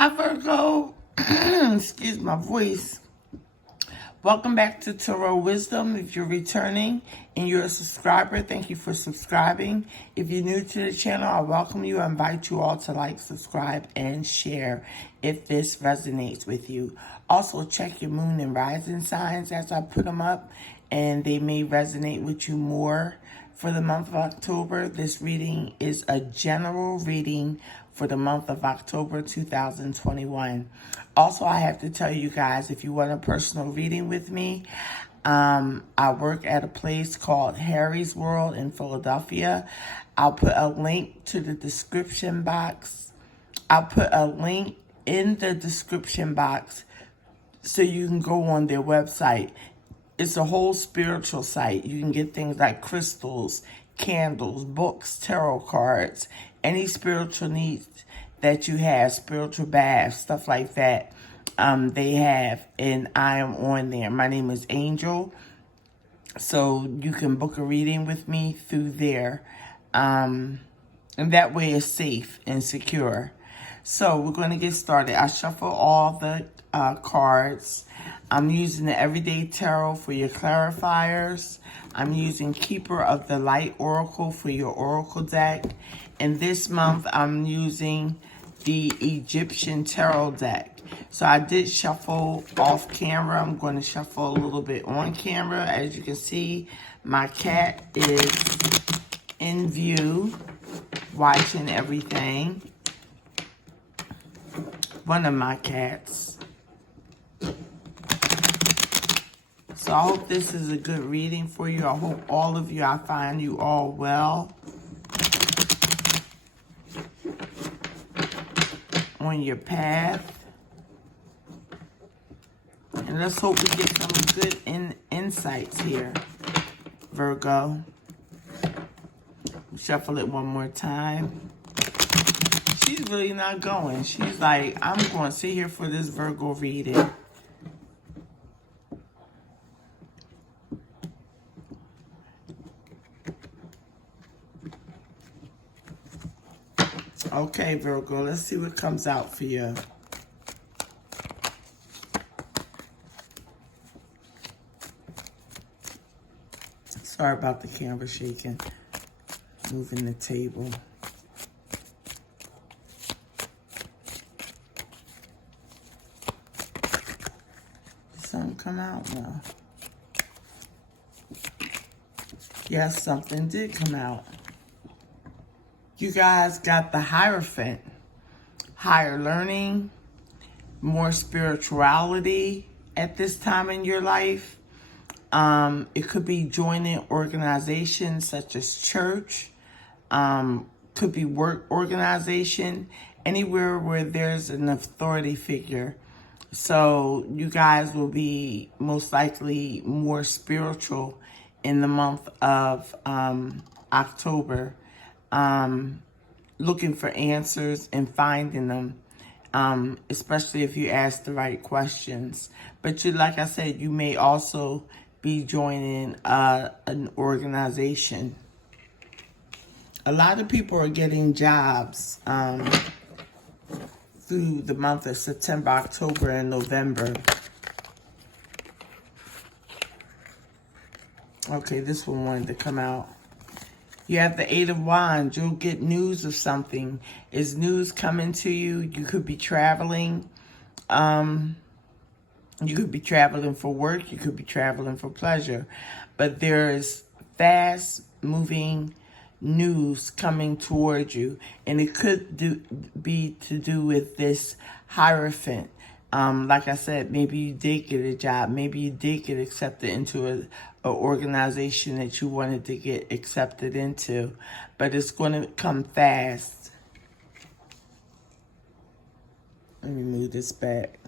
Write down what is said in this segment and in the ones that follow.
Hi, Virgo. Excuse my voice. Welcome back to Tarot Wisdom. If you're returning and you're a subscriber, thank you for subscribing. If you're new to the channel, I welcome you. I invite you all to like, subscribe, and share if this resonates with you. Also, check your moon and rising signs as I put them up, and they may resonate with you more. For the month of October, this reading is a general reading for the month of October 2021. Also, I have to tell you guys, if you want a personal reading with me, I work at a place called Harry's World in Philadelphia. I'll put a link to the description box. I'll put a link in the description box so you can go on their website. It's a whole spiritual site. You can get things like crystals, candles, books, tarot cards, any spiritual needs that you have, spiritual baths, stuff like that. They have, and I am on there. My name is Angel, so you can book a reading with me through there. And that way it's safe and secure. So we're going to get started. I shuffle all the cards. I'm using the Everyday Tarot for your clarifiers. I'm using Keeper of the Light Oracle for your Oracle deck. And this month, I'm using the Egyptian Tarot deck. So I did shuffle off camera. I'm going to shuffle a little bit on camera. As you can see, my cat is in view, watching everything. One of my cats. So I hope this is a good reading for you. I hope all of you, I find you all well on your path. And let's hope we get some good insights here, Virgo. Shuffle it one more time. She's really not going. She's like, I'm going to sit here for this Virgo reading. Okay, Virgo, let's see what comes out for you. Sorry about the camera shaking. Moving the table. Did something come out now? Yes, something did come out. You guys got the Hierophant, higher learning, more spirituality at this time in your life. It could be joining organizations such as church, could be work organization, anywhere where there's an authority figure. So you guys will be most likely more spiritual in the month of October. Looking for answers and finding them, especially if you ask the right questions. But like I said, you may also be joining an organization. A lot of people are getting jobs through the month of September, October, and November. Okay, this one wanted to come out. You have the Eight of Wands. You'll get news of something. Is news coming to you? You could be traveling. You could be traveling for work. You could be traveling for pleasure. But there's fast-moving news coming towards you. And it could be to do with this Hierophant. Like I said, maybe you did get a job. Maybe you did get accepted into an organization that you wanted to get accepted into. But it's going to come fast. Let me move this back.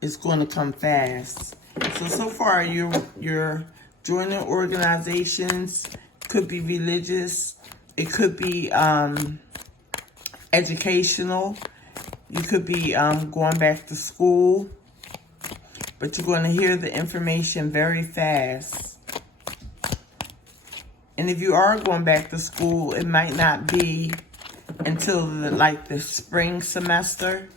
It's going to come fast. So far, you're joining organizations. Could be religious. It could be educational. You could be going back to school, but you're going to hear the information very fast. And if you are going back to school, it might not be until like the spring semester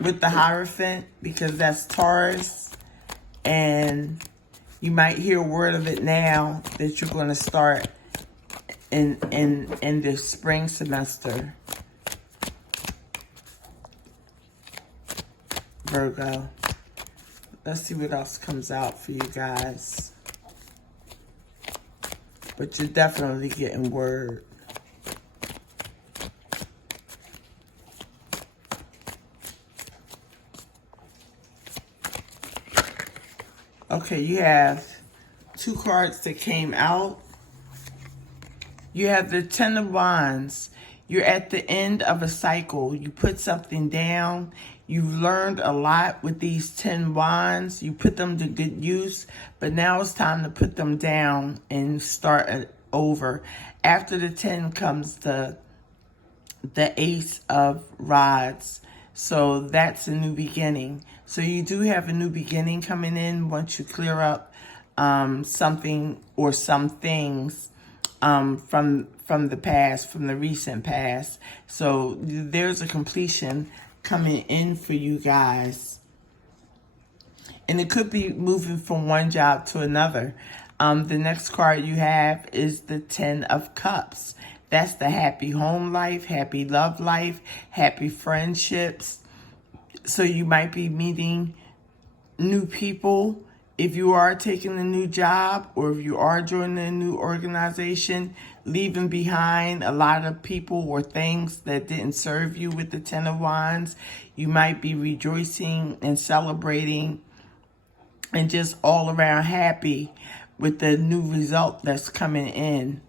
with the Hierophant, because that's Taurus. And you might hear a word of it now that you're going to start in the spring semester, Virgo. Let's see what else comes out for you guys. But you're definitely getting word. Okay, you have 2 cards that came out. You have the Ten of Wands. You're at the end of a cycle. You put something down. You've learned a lot with these 10 wands. You put them to good use, but now it's time to put them down and start over. After the 10 comes the Ace of Rods. So that's a new beginning. So you do have a new beginning coming in once you clear up something or some things from the past, from the recent past. So there's a completion coming in for you guys. And it could be moving from one job to another. The next card you have is the 10 of Cups. That's the happy home life, happy love life, happy friendships. So you might be meeting new people if you are taking a new job, or if you are joining a new organization, leaving behind a lot of people or things that didn't serve you with the 10 of Wands. You might be rejoicing and celebrating and just all around happy with the new result that's coming in.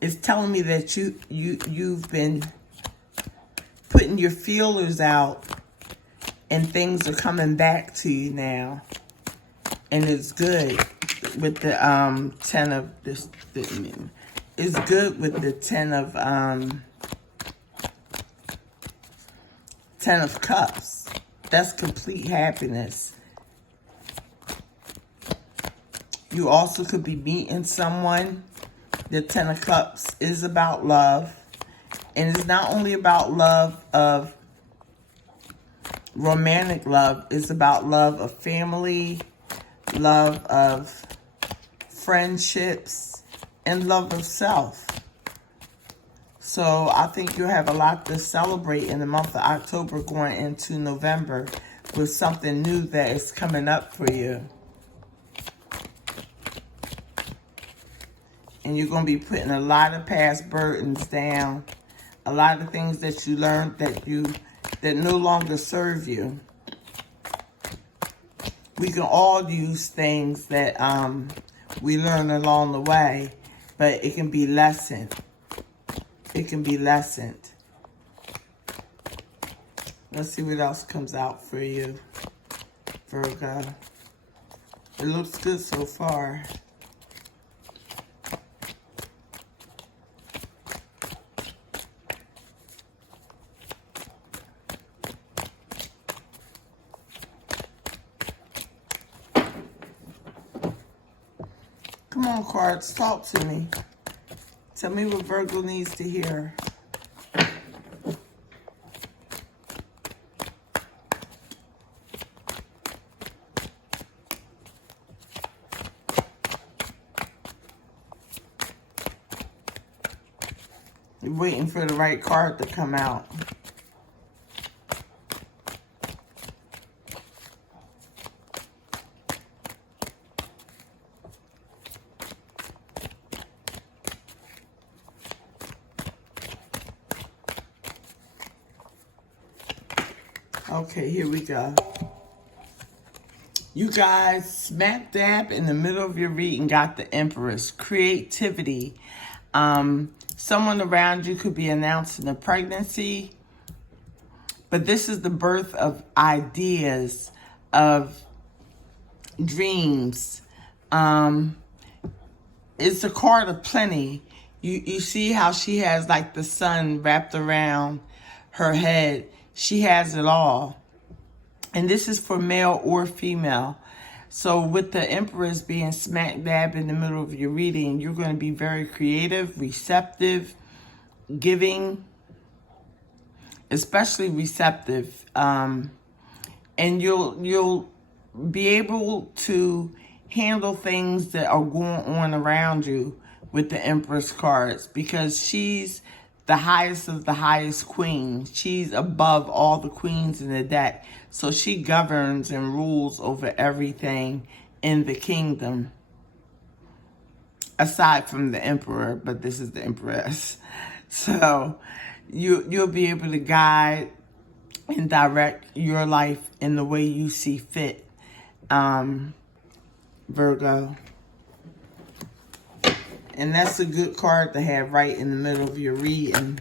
It's telling me that you've been putting your feelers out and things are coming back to you now. And it's good with the 10 of this. It's good with the 10 of Cups. That's complete happiness. You also could be meeting someone. The 10 of Cups is about love. And it's not only about love of romantic love. It's about love of family, love of friendships, and love of self. So I think you'll have a lot to celebrate in the month of October going into November with something new that is coming up for you. And you're going to be putting a lot of past burdens down. A lot of things that you learned that no longer serve you. We can all use things that we learn along the way, but it can be lessened. It can be lessened. Let's see what else comes out for you, Virgo. It looks good so far. Come on, cards, talk to me. Tell me what Virgo needs to hear. You're waiting for the right card to come out. Okay, here we go. You guys, smack dab in the middle of your reading, got the Empress. Creativity. Someone around you could be announcing a pregnancy. But this is the birth of ideas, of dreams. It's a card of plenty. You see how she has like the sun wrapped around her head. She has it all. And this is for male or female. So with the Empress being smack dab in the middle of your reading, you're going to be very creative, receptive, giving, especially receptive. And you'll be able to handle things that are going on around you with the Empress cards, because she's the highest of the highest queen. She's above all the queens in the deck. So she governs and rules over everything in the kingdom, aside from the emperor, but this is the empress. So you'll be able to guide and direct your life in the way you see fit, Virgo. And that's a good card to have right in the middle of your reading.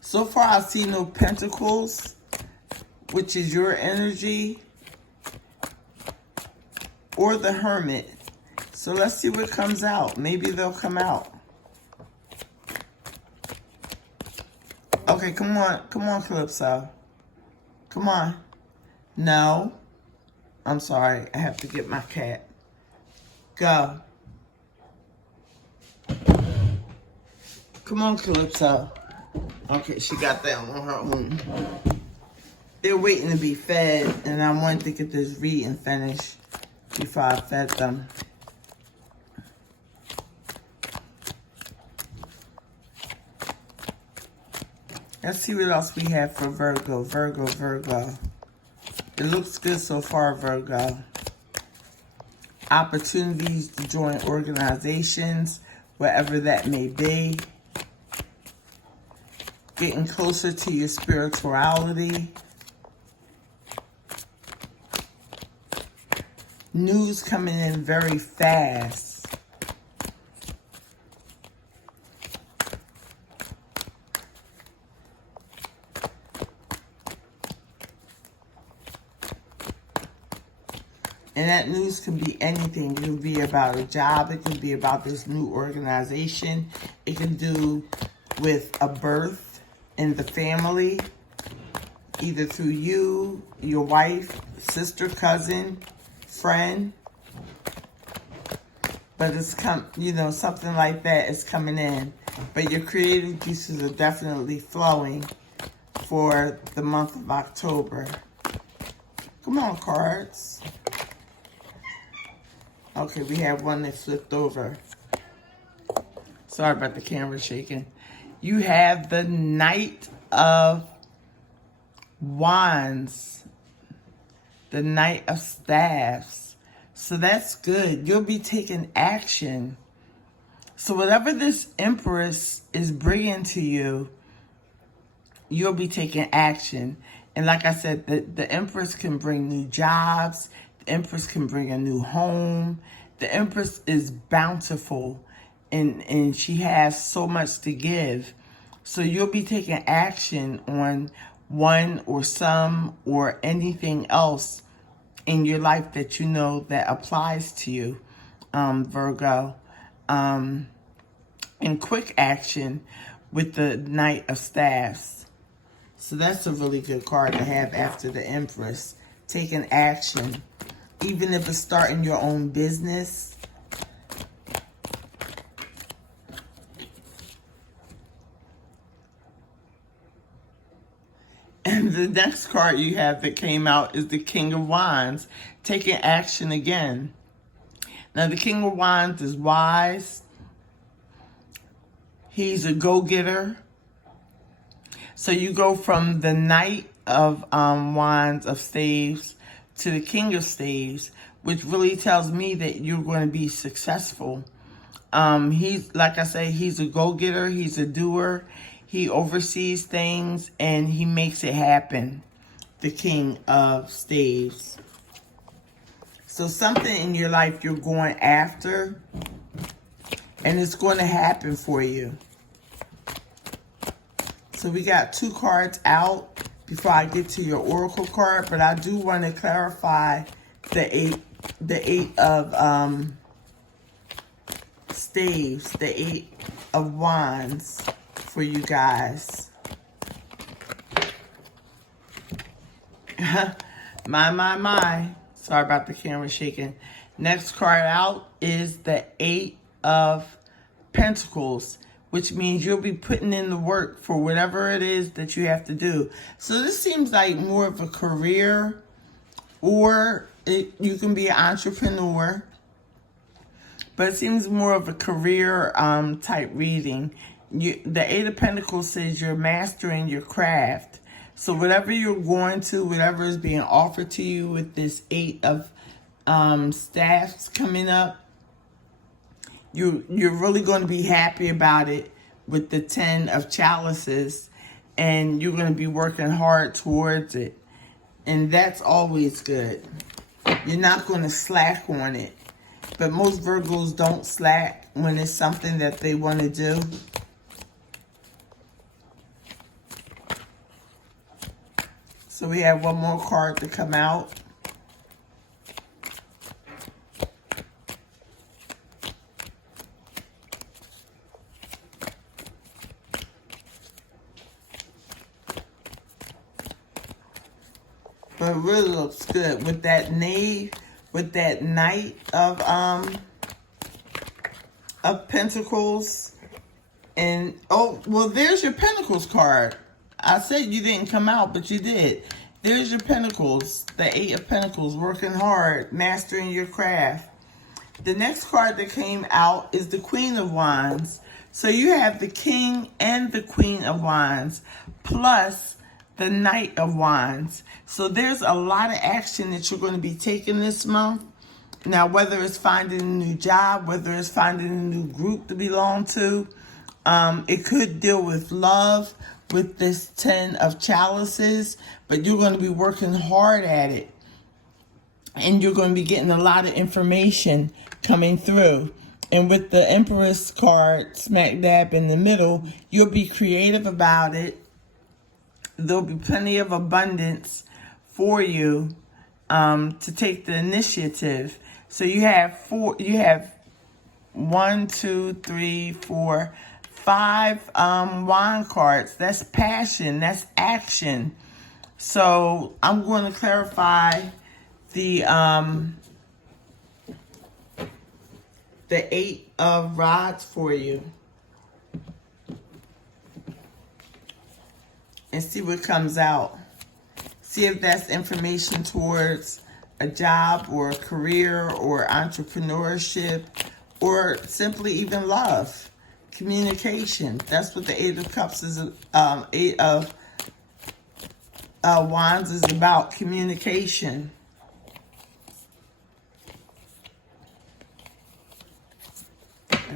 So far, I see no pentacles, which is your energy, or the hermit. So let's see what comes out. Maybe they'll come out. Okay, come on, Calypso. Come on. No. I'm sorry, I have to get my cat. Go. Come on, Calypso. Okay, she got that on her own. They're waiting to be fed, and I wanted to get this reading finished before I fed them. Let's see what else we have for Virgo. Virgo. It looks good so far, Virgo. Opportunities to join organizations, wherever that may be. Getting closer to your spirituality. News coming in very fast. And that news can be anything. It could be about a job. It could be about this new organization. It can do with a birth in the family, either through you, your wife, sister, cousin, friend. But it's something like that is coming in. But your creative juices are definitely flowing for the month of October. Come on, cards. Okay, we have one that flipped over. Sorry about the camera shaking. You have the Knight of Wands. The Knight of Staffs. So that's good. You'll be taking action. So whatever this Empress is bringing to you, you'll be taking action. And like I said, the Empress can bring new jobs. The Empress can bring a new home. The Empress is bountiful, and she has so much to give. So you'll be taking action on one or some or anything else in your life that you know that applies to you, Virgo. And quick action with the Knight of Staffs. So that's a really good card to have after the Empress. Taking action. Even if it's starting your own business. And the next card you have that came out is the King of Wands. Taking action again. Now the King of Wands is wise. He's a go-getter. So you go from the Knight of Wands of Staves to the King of Staves, which really tells me that you're going to be successful. He's, like I say, he's a go-getter, he's a doer, he oversees things, and he makes it happen. The King of Staves. So something in your life you're going after, and it's going to happen for you. So we got 2 cards out before I get to your oracle card, but I do want to clarify the eight of staves, the 8 of wands for you guys. My. Sorry about the camera shaking. Next card out is the Eight of Pentacles, which means you'll be putting in the work for whatever it is that you have to do. So this seems like more of a career, or you can be an entrepreneur, but it seems more of a career type reading. The Eight of Pentacles says you're mastering your craft. So whatever you're going to, whatever is being offered to you with this Eight of staffs coming up, you're really going to be happy about it with the 10 of chalices, and you're going to be working hard towards it. And that's always good. You're not going to slack on it. But most Virgos don't slack when it's something that they want to do. So we have one more card to come out. But it really looks good with that knave, with that Knight of Pentacles. And, oh, well, there's your Pentacles card. I said you didn't come out, but you did. There's your Pentacles, the Eight of Pentacles, working hard, mastering your craft. The next card that came out is the Queen of Wands. So you have the King and the Queen of Wands, plus the Knight of Wands. So there's a lot of action that you're going to be taking this month. Now, whether it's finding a new job, whether it's finding a new group to belong to, it could deal with love with this 10 of chalices, but you're going to be working hard at it. And you're going to be getting a lot of information coming through. And with the Empress card smack dab in the middle, you'll be creative about it. There'll be plenty of abundance for you to take the initiative. So you have 5 wand cards. That's passion. That's action. So I'm going to clarify the 8 of rods for you. And see what comes out. See if that's information towards a job or a career or entrepreneurship or simply even love. Communication. That's what the Eight of Cups is, Eight of Wands is about. Communication.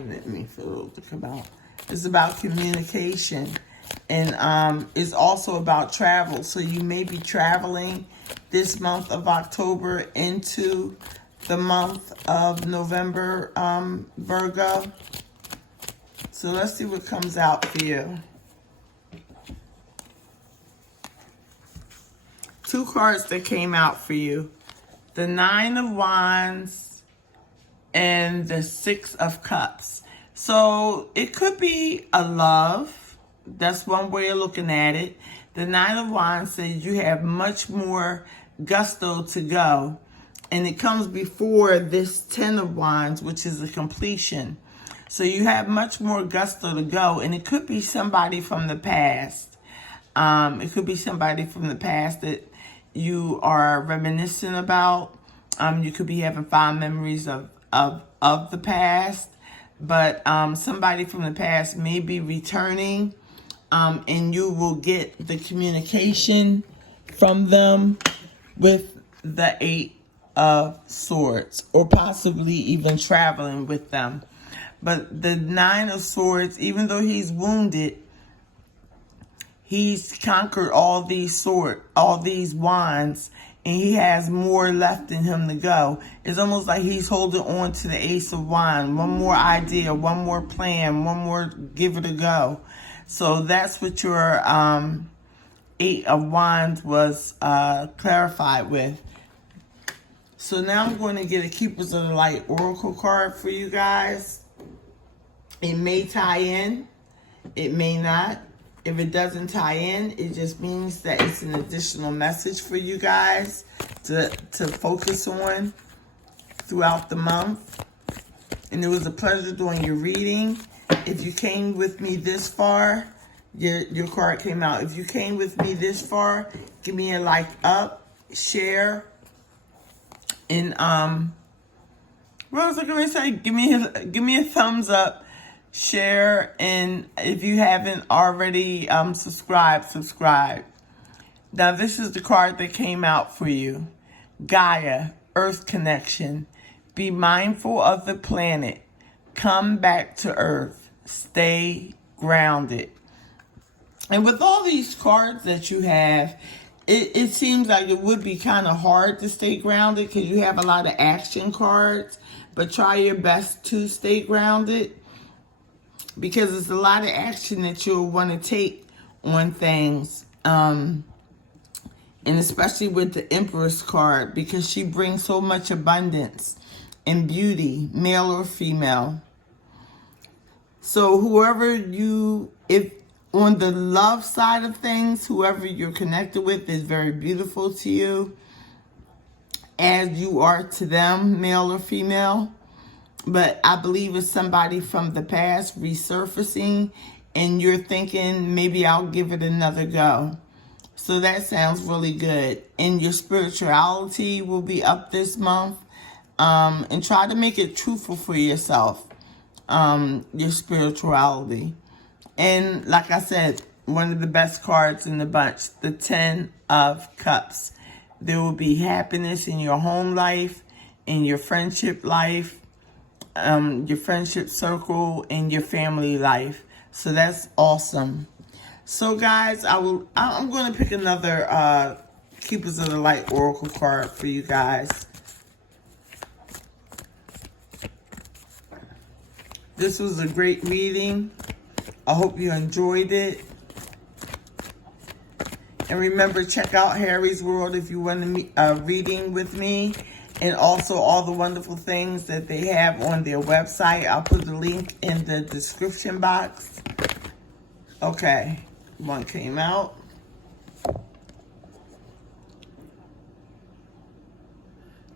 Let me feel to come out. It's about communication. And it's also about travel. So you may be traveling this month of October into the month of November, Virgo. So let's see what comes out for you. 2 cards that came out for you. The 9 of Wands and the 6 of Cups. So it could be a love. That's one way of looking at it. The 9 of Wands says you have much more gusto to go. And it comes before this 10 of Wands, which is a completion. So you have much more gusto to go. And it could be somebody from the past. It could be somebody from the past that you are reminiscing about. You could be having fond memories of the past. But somebody from the past may be returning. And you will get the communication from them with the 8 of Swords, or possibly even traveling with them. But the 9 of Swords, even though he's wounded, he's conquered all these wands, and he has more left in him to go. It's almost like he's holding on to the Ace of Wands. One more idea, one more plan, one more give it a go. So that's what your 8 of Wands was clarified with. So now I'm going to get a Keepers of the Light Oracle card for you guys. It may tie in. It may not. If it doesn't tie in, it just means that it's an additional message for you guys to focus on throughout the month. And it was a pleasure doing your reading. If you came with me this far, your card came out. If you came with me this far, give me a like up, share, and what was I gonna say? Give me a thumbs up, share, and if you haven't already subscribe. Now this is the card that came out for you. Gaia, Earth Connection. Be mindful of the planet. Come back to Earth. Stay grounded. And with all these cards that you have, it seems like it would be kind of hard to stay grounded because you have a lot of action cards. But try your best to stay grounded because it's a lot of action that you'll want to take on things. And especially with the Empress card because she brings so much abundance and beauty, male or female. So whoever if on the love side of things, whoever you're connected with is very beautiful to you, as you are to them, male or female. But I believe it's somebody from the past resurfacing, and you're thinking, maybe I'll give it another go. So that sounds really good. And your spirituality will be up this month. And try to make it truthful for yourself, your spirituality. And like I said, one of the best cards in the bunch, the 10 of Cups. There will be happiness in your home life, in your friendship life, your friendship circle, and your family life. So that's awesome. So guys, I'm going to pick another Keepers of the Light Oracle card for you guys. This was a great reading. I hope you enjoyed it. And remember, check out Harry's World if you want a reading with me. And also all the wonderful things that they have on their website. I'll put the link in the description box. Okay, one came out.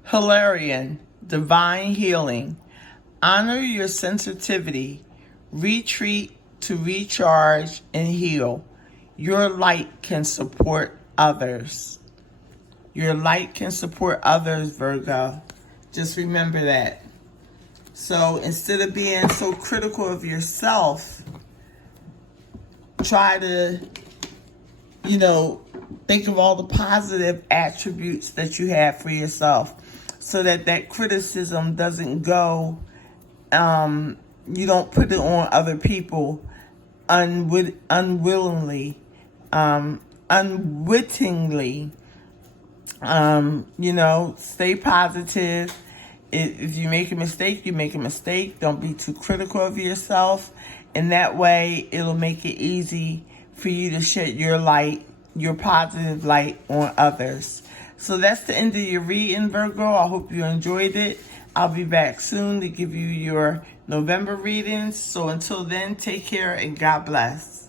Hilarion, Divine Healing. Honor your sensitivity. Retreat to recharge and heal. Your light can support others. Your light can support others, Virgo. Just remember that. So instead of being so critical of yourself, try to, think of all the positive attributes that you have for yourself so that criticism doesn't go, you don't put it on other people unwittingly, unwittingly. Stay positive. If you make a mistake, you make a mistake. Don't be too critical of yourself. And that way, it'll make it easy for you to shed your light, your positive light on others. So that's the end of your reading, Virgo. I hope you enjoyed it. I'll be back soon to give you your November readings. So until then, take care and God bless.